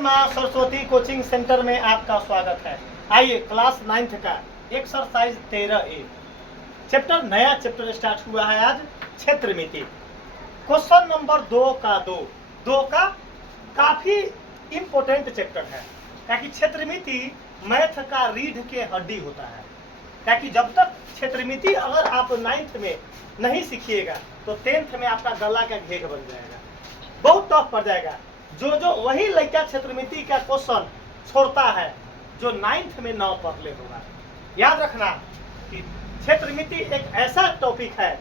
माँ Saraswati coaching centre में आपका स्वागत है। आइए क्लास 9th का एक्सरसाइज 13A चैप्टर, नया चैप्टर स्टार्ट हुआ है आज, क्षेत्रमिति। क्वेश्चन नंबर 2 का काफी इम्पोर्टेंट चैप्टर है, क्योंकि क्षेत्रमिति मैथ का रीढ़ के हड्डी होता है। क्योंकि जब तक क्षेत्रमिति अगर आप 9th में नहीं सीखिएगा तो 10th में आपका गला का घेघ बन जाएगा, बहुत टफ पड़ जाएगा। जो वही लड़का क्षेत्रमिति का क्वेश्चन छोड़ता है जो 9th में न पढ़ ले होगा। याद रखना कि क्षेत्रमिति एक ऐसा टॉपिक है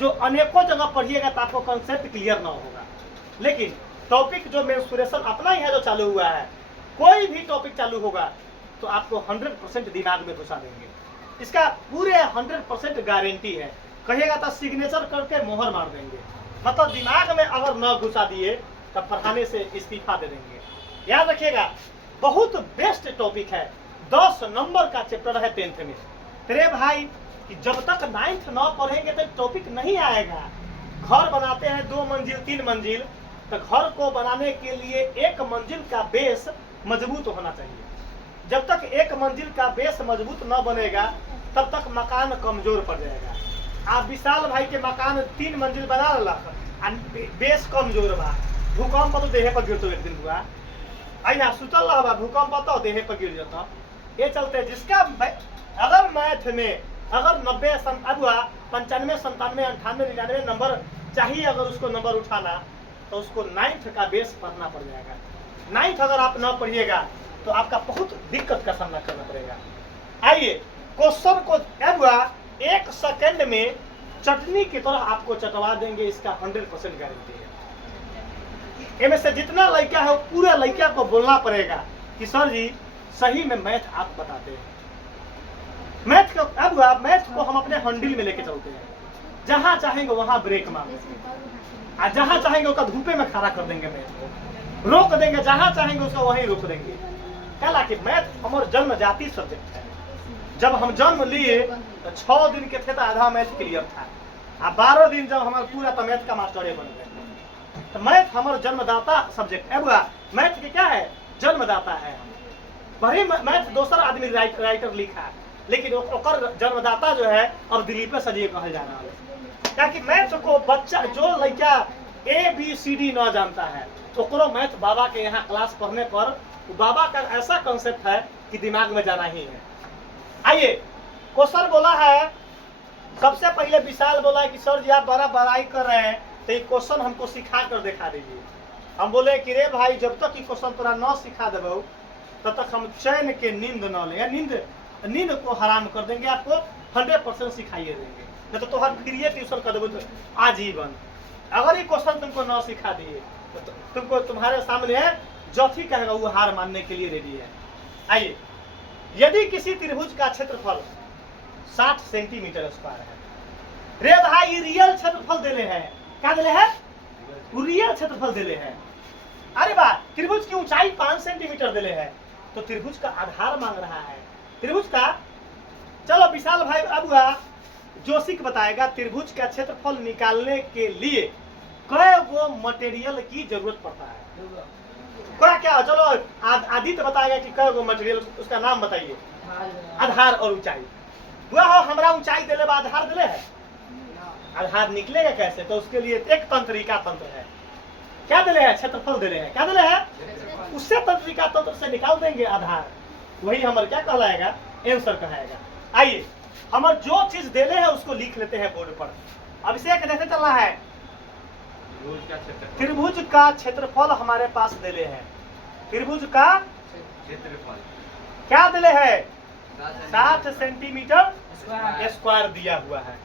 जो अनेकों जगह पढ़िएगा तो आपको कॉन्सेप्ट क्लियर ना होगा, लेकिन टॉपिक जो मेंसुरेशन अपना ही है जो चालू हुआ है, कोई भी टॉपिक चालू होगा तो आपको 100% दिमाग में घुसा देंगे। इसका पूरे 100% गारंटी है। कहिएगा तो सिग्नेचर करके मोहर मार देंगे, मतलब दिमाग में अगर न घुसा दिए तब पढ़ाने से इस्तीफा दे देंगे। याद रखिएगा, बहुत बेस्ट टॉपिक है, 10 नंबर का चैप्टर है 10th में। तेरे भाई कि जब तक 9th न पढ़ेंगे तो टॉपिक नहीं आएगा। घर बनाते हैं 2 मंजिल 3 मंजिल, तो घर को बनाने के लिए 1 मंजिल का बेस मजबूत होना चाहिए। जब तक 1 मंजिल का बेस मजबूत न बनेगा तब तक मकान कमजोर पड़ जाएगा। आप विशाल भाई के मकान 3 मंजिल बना रहा, बेस कमजोर बा, भूकंप तो देहे पर गिरतो एक दिन हुआ, अहिया सुतल रहा भूकंप तो देहे पर गिर जाता। ये चलते जिसका अगर मैथ में अगर 90 अबुआ 95 97 98 99 नंबर चाहिए, अगर उसको नंबर उठाना तो उसको 9th का बेस पढ़ना पड़ जाएगा। 9th अगर आप न पढ़िएगा तो आपका बहुत दिक्कत का सामना करना पड़ेगा। आइए क्वेश्चन को अबुआ 1 सेकंड में चटनी की तरह आपको चटवा देंगे, इसका 100% गारंटी है। इनमें से जितना लड़का है पूरा लड़का को बोलना पड़ेगा कि सर जी सही में मैथ आप बताते हैं। मैथ को अब मैथ को हम अपने हंडिल में लेके चलते हैं, जहां चाहेंगे वहां ब्रेक मार देंगे, और जहां चाहेंगे उसका धूपे में खड़ा कर देंगे, मैथ को रोक देंगे, जहां चाहेंगे उसका वहीं रोक देंगे। कहला कि मैथ हमारे जन्म जाति सब्जेक्ट है। जब हम जन्म लिए तो 6 दिन के थे तो आधा मैथ क्लियर था, और 12 दिन जब हमारे पूरा तो मैथ का मास्टर बन गए। तो मैथ हमारा जन्मदाता सब्जेक्ट है। मैथ के क्या है, जन्मदाता है। वही मैथ दूसरा आदमी राइटर लिखा है, लेकिन ओकर जन्मदाता जो है अब दिलीप सजीव कहल जाना है। क्योंकि मैथ को बच्चा जो लड़का ABCD न जानता है तो मैथ बाबा के यहाँ क्लास पढ़ने पर बाबा का ऐसा कंसेप्ट है कि दिमाग में जाना ही है। आइए क्वेश्चन बोला है, सबसे पहले विशाल बोला है कि सर जी आप बड़ा बड़ाई कर रहे हैं तो ये क्वेश्चन हमको सिखा कर दिखा दीजिए। हम बोले कि रे भाई जब तक ये क्वेश्चन तोरा न सिखा देबो तब तक हम चैन के नींद न ले, नींद को हराम कर देंगे, आपको 100% सिखाइए देंगे। नहीं तो तुम्हारा फ्री ट्यूशन कर देबो आजीवन। अगर ये क्वेश्चन तुमको न सिखा दिए तो तुमको तुम्हारे सामने जॉथी कहेगा वो हार मानने के लिए रेडी है। आइए, यदि किसी त्रिभुज का क्षेत्रफल 60 सेंटीमीटर स्क्वायर है, रे भाई ये रियल क्षेत्रफल देले है, क्या दिले है, रियल क्षेत्रफल दिले है। अरे वाह, त्रिभुज की ऊंचाई 5 सेंटीमीटर दिले है, तो त्रिभुज का आधार मांग रहा है। त्रिभुज का, चलो विशाल भाई अब जोशिक बताएगा त्रिभुज का क्षेत्रफल निकालने के लिए कै गो मटेरियल की जरूरत पड़ता है। क्या, चलो आदित्य बताएगा कि कै गो मटेरियल, उसका नाम बताइए। आधार और ऊंचाई। वह हमारा ऊंचाई दिले बा, आधार दिले है, आधार निकलेगा कैसे, तो उसके लिए एक तंत्रिका तंत्र है। क्या दिले है, क्षेत्रफल दिले है, क्या दिले है, उससे तंत्रिका तंत्र से निकाल देंगे आधार, वही हमारे क्या कहलाएगा, आंसर कहेगा। आइए हमारे जो चीज दिले है उसको लिख लेते हैं बोर्ड पर। अब इसे कैसे चलना है, त्रिभुज का क्षेत्रफल हमारे पास दिले है। त्रिभुज का क्षेत्रफल क्या दिले है, 60 सेंटीमीटर स्क्वायर दिया हुआ है।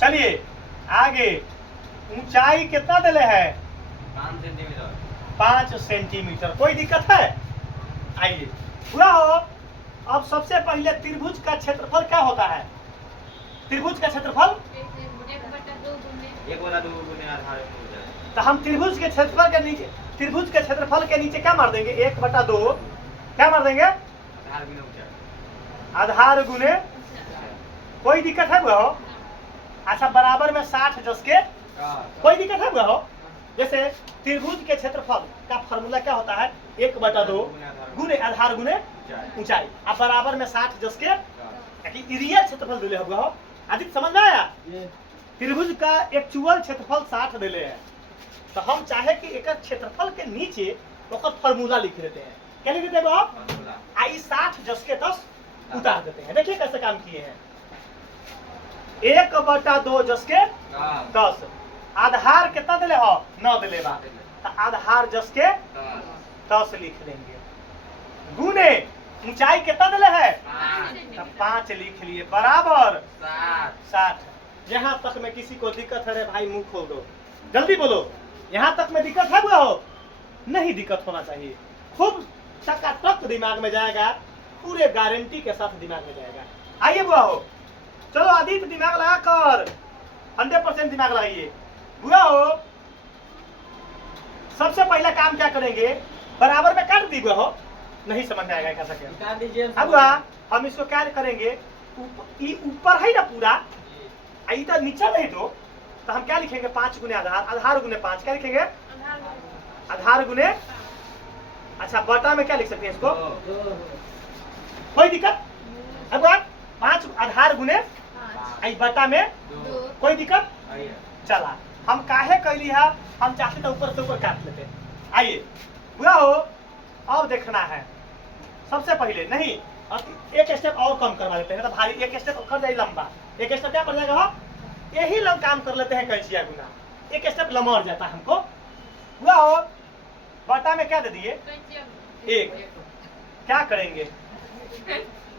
चलिए आगे, ऊंचाई कितना दिले है, 5 सेंटीमीटर। 5 सेंटीमीटर, कोई दिक्कत है। आइए पूरा हो। अब सबसे पहले त्रिभुज का क्षेत्रफल क्या होता है, त्रिभुज का क्षेत्रफल 1/2 गुने आधार। तो हम त्रिभुज के क्षेत्रफल के नीचे, त्रिभुज के क्षेत्रफल के नीचे क्या मार देंगे, 1/2 क्या मार देंगे, आधार गुने। कोई दिक्कत है वो? अच्छा, बराबर में 60 जस के, कोई दिक्कत है वो? जैसे त्रिभुज के क्षेत्रफल का फॉर्मूला क्या होता है, 1/2 गुने आधार गुने ऊंचाई। अब बराबर में 60 जस के एरिया क्षेत्रफल दिले होगा हो। आदित्य समझ में आया? त्रिभुज का एक्चुअल क्षेत्रफल 60 दिले है, तो हम चाहे कि एक क्षेत्रफल के नीचे ओकर फॉर्मूला लिख देते हैं। क्या लिख देते हैं आप? आई 60 जस के 10 उतार देते हैं। देखिए कैसे काम किए हैं। 1/2 जस के 10 आधार कितना दिले हो, 9 दिले बा, तो आधार जस के 10 लिख देंगे, गुने ऊंचाई कितना दिले है, तो 5 लिख लिए, बराबर 60। यहाँ तक में किसी को दिक्कत है रे भाई, मुंह खोल दो, जल्दी बोलो। यहाँ तक में दिक्कत है बुआ हो? नहीं दिक्कत होना चाहिए, खूब टकाटक दिमाग में जाएगा, पूरे गारंटी के साथ दिमाग में जाएगा। आइए बुआ हो, चलो आदित्य दिमाग लगाकर 100% दिमाग लगाइए। बुआ हो, सबसे पहला काम क्या करेंगे, बराबर में काट दी बुआ हो, नहीं समझ में आएगा कैसा क्या। अब बुआ हम इसको क्या करेंगे, ऊपर है ना पूरा, इधर नीचे नहीं तो हम क्या लिखेंगे, 5 गुने आधार, आधार गुने 5, क्या लिखेंगे, आधार गुने, अच्छा बटा में क्या लिख सकते हैं इसको, कोई दिक्कत? अब 5 आधार गुने बटा में कोई दिक्कत? चला, हम काहे कैली है, हम चाहते तो ऊपर से ऊपर काट लेते। आइए बुआ हो, अब देखना है सबसे पहले, नहीं एक स्टेप और कम करवा लेते हैं, तो भारी एक स्टेप कर जाए लंबा, एक स्टेप क्या पड़ जाएगा, यही लोग काम कर लेते हैं कैंचिया गुना, एक स्टेप लंबा जाता है हमको। बुआ हो, बटा में क्या दे दिए, 1, क्या करेंगे,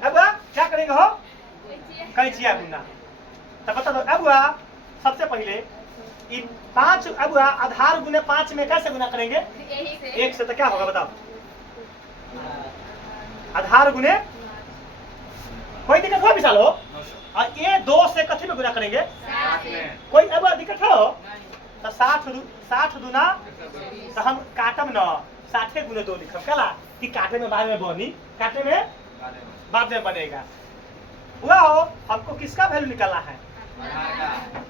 अब क्या करेंगे हो, कैंचिया गुना, तो बता दो। अब सबसे पहले 5, अब आधार गुने 5 में कैसे गुना करेंगे, 1 से, तो क्या होगा बताओ, आधार गुने, कोई दिक्कत हो विशाल हो, और ये 2 से कथी में गुना करेंगे, कोई अब दिक्कत हो, तो 60 दुना, तो हम काटम न 60 गुने 2 लिखम, कला कि काटे में बाद में बनी, काटे में बाद में बनेगा। हुआ हो, हमको किसका वैल्यू निकालना है,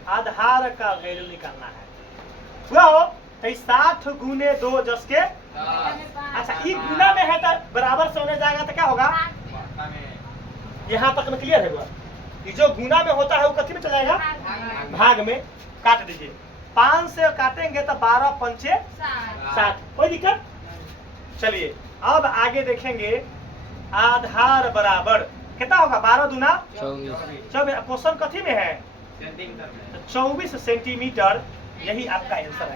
आधार का वैल्यू निकालना है। हुआ हो, तो 60 गुने 2 जस के, अच्छा ये गुना में है तो बराबर से होने जाएगा, तो क्या होगा, यहाँ तक में क्लियर है बुआ? ये जो गुना में होता है वो कथी में चला जाएगा, भाग में, काट दीजिए, 5 से काटेंगे तो 12 पंचे 60, कोई दिक्कत? चलिए अब आगे देखेंगे, आधार बराबर कितना होगा, 12 दूना 24, क्वेश्चन कथी में है, 24 सेंटीमीटर, यही आपका आंसर है।